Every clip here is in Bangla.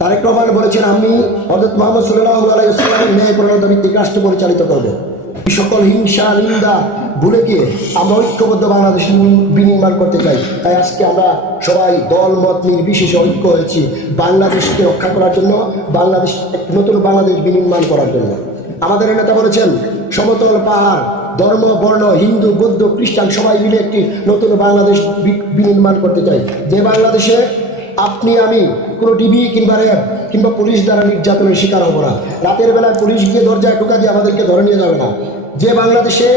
তারেক রহমান বলেছেন, আমি হযরত মুহাম্মদ সাল্লাল্লাহু আলাইহি ওয়াসাল্লামের ন্যায় প্রণোদিত ভিত্তিক রাষ্ট্র পরিচালিত করব। সকল হিংসা নিন্দা ভুলে গিয়ে আমরা ঐক্যবদ্ধ বাংলাদেশ বিনির্মাণ করতে চাই। তাই আজকে আমরা সবাই দল মত নির্বিশেষে ঐক্য হয়েছি বাংলাদেশকে রক্ষা করার জন্য, বাংলাদেশ নতুন বাংলাদেশ বিনির্মাণ করার জন্য। আমাদের নেতা বলেছেন, সমতল পাহাড়, ধর্ম বর্ণ, হিন্দু বৌদ্ধ খ্রিস্টান সবাই মিলে একটি নতুন বাংলাদেশ বিনির্মাণ করতে চাই, যে বাংলাদেশে আপনি আমি কোনো টিভি কিংবা র্যাব কিংবা পুলিশ দ্বারা নির্যাতনের শিকার হবো না। রাতের বেলায় পুলিশ গিয়ে দরজায় ঢোকা দিয়ে আমাদেরকে ধরে নিয়ে যাবে না। যে বাংলাদেশে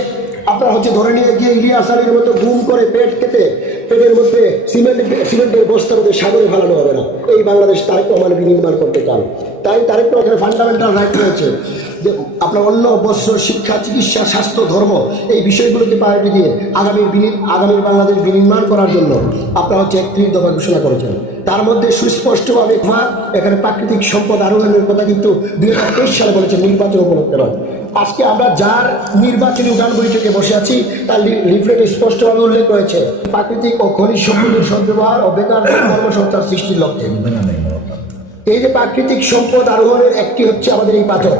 আপনার ধরে নিয়ে গিয়ে ইলিয়াস আলীর মতো গুম করে পেট কেটে পেটের মধ্যে সিমেন্টের বস্তার মধ্যে সাগরে ফেলানো হবে না। এই বাংলাদেশ তারেক রহমান বিনির্মাণ করতে চান। তাই তারেক রহমানের ফান্ডামেন্টাল রাইট রয়েছে যে আপনার অন্য বস্ত্র, শিক্ষা, চিকিৎসা, স্বাস্থ্য, ধর্ম এই বিষয়গুলোকে প্রায়োরিটি দিয়ে আগামীর বাংলাদেশ বিনির্মাণ করার জন্য আপনারা 31 দফা ঘোষণা করেছেন। তার মধ্যে সুস্পষ্টভাবে এখানে প্রাকৃতিক সম্পদ আরোহণের কথা কিন্তু 2023 সালে বলেছেন, নির্বাচন উপলক্ষে নয়। আজকে আমরা যার নির্বাচনী উঠান বৈঠকে বসে আছি তার লিফলেটে স্পষ্টভাবে উল্লেখ রয়েছে প্রাকৃতিক ও খনিজ সম্পদের সদ্ব্যবহার ও বেকার কর্মসংস্থান সৃষ্টির লক্ষ্যে। এই যে প্রাকৃতিক সম্পদ আরোহণের একটি হচ্ছে আমাদের এই পাথর।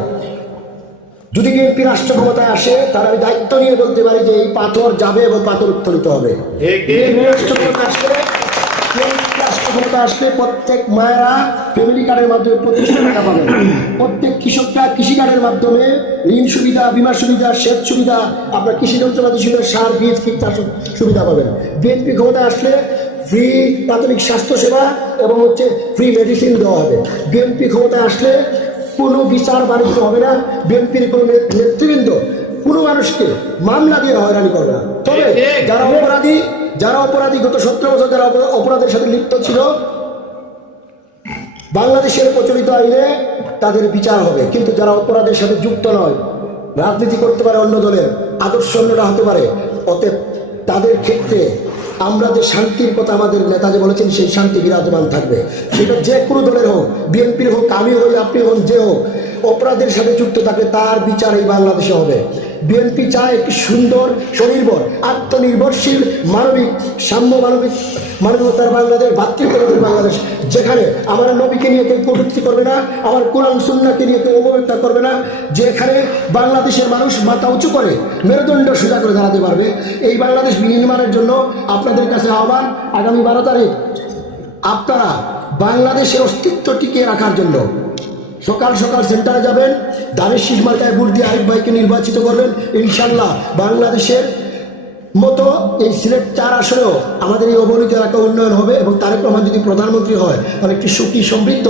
যদি বিএনপি রাষ্ট্র ক্ষমতায় আসে, তার আমি দায়িত্ব নিয়ে বলতে পারি যে এই পাথর যাবে এবং পাথর উত্তোলিত হবে। রাষ্ট্র ক্ষমতা আসলে প্রত্যেক মায়েরা ফ্যামিলি কার্ডের মাধ্যমে 25 টাকা পাবেন। প্রত্যেক কৃষকরা কৃষি কার্ডের মাধ্যমে ঋণ সুবিধা, বীমা সুবিধা, সেচ সুবিধা, আপনার কৃষি যন্ত্রপাতি সুবিধা, সার, বীজ, কীটনাশক সুবিধা পাবেন। বিএনপি ক্ষমতায় আসলে ফ্রি প্রাথমিক স্বাস্থ্যসেবা এবং ফ্রি মেডিসিন দেওয়া হবে। বিএনপি ক্ষমতায় আসলে কোনো বিচার বাণিজ্য হবে না। বিএনপির কোনো নেতৃবৃন্দ কোনো মানুষকে মামলা দিয়ে হয়রানি করবে না। তবে যারা অপরাধী গত 17 বছর যারা অপরাধের সাথে লিপ্ত ছিল, বাংলাদেশের প্রচলিত আইনে তাদের বিচার হবে। কিন্তু যারা অপরাধের সাথে যুক্ত নয়, রাজনীতি করতে পারে, অন্য দলের আদর্শ অন্যরা হতে পারে, অতএব তাদের ক্ষেত্রে আমরা যে শান্তির কথা আমাদের নেতা যে বলেছেন, সেই শান্তি বিরাজমান থাকবে। সেটা যে কোনো দলের হোক, বিএনপির হোক, আমি হই, আপনি হন, যে হোক, অপরাধের সাথে যুক্ত থাকলে তার বিচার এই বাংলাদেশে হবে। বিএনপি চায় একটি সুন্দর, স্বনির্ভর, আত্মনির্ভরশীল, মানবিক, সাম্য মানবিকতার বাংলাদেশ, ভাতৃত্ববোধের বাংলাদেশ, যেখানে আমার নবীকে নিয়ে কেউ কটূক্তি করবে না, আমার কোরআন সুন্নাহকে নিয়ে কেউ অবহেলা করবে না, যেখানে বাংলাদেশের মানুষ মাথা উঁচু করে মেরুদণ্ড সোজা করে দাঁড়াতে পারবে। এই বাংলাদেশ বিনির্মাণের জন্য আপনাদের কাছে আহ্বান, আগামী 12 তারিখ আপনারা বাংলাদেশের অস্তিত্ব টিকিয়ে রাখার জন্য সকাল সকাল সেন্টারে যাবেন, ধানের শীষ মার্কায় ভোট দিয়ে আরিফ ভাইকে নির্বাচিত করবেন। ইনশাল্লাহ বাংলাদেশের মতো এই সিলেট 4 আসনেও আমাদের এই অবহেলিত এলাকা উন্নয়ন হবে এবং তারেক রহমান যদি প্রধানমন্ত্রী হয় তাহলে একটি সুখী সমৃদ্ধ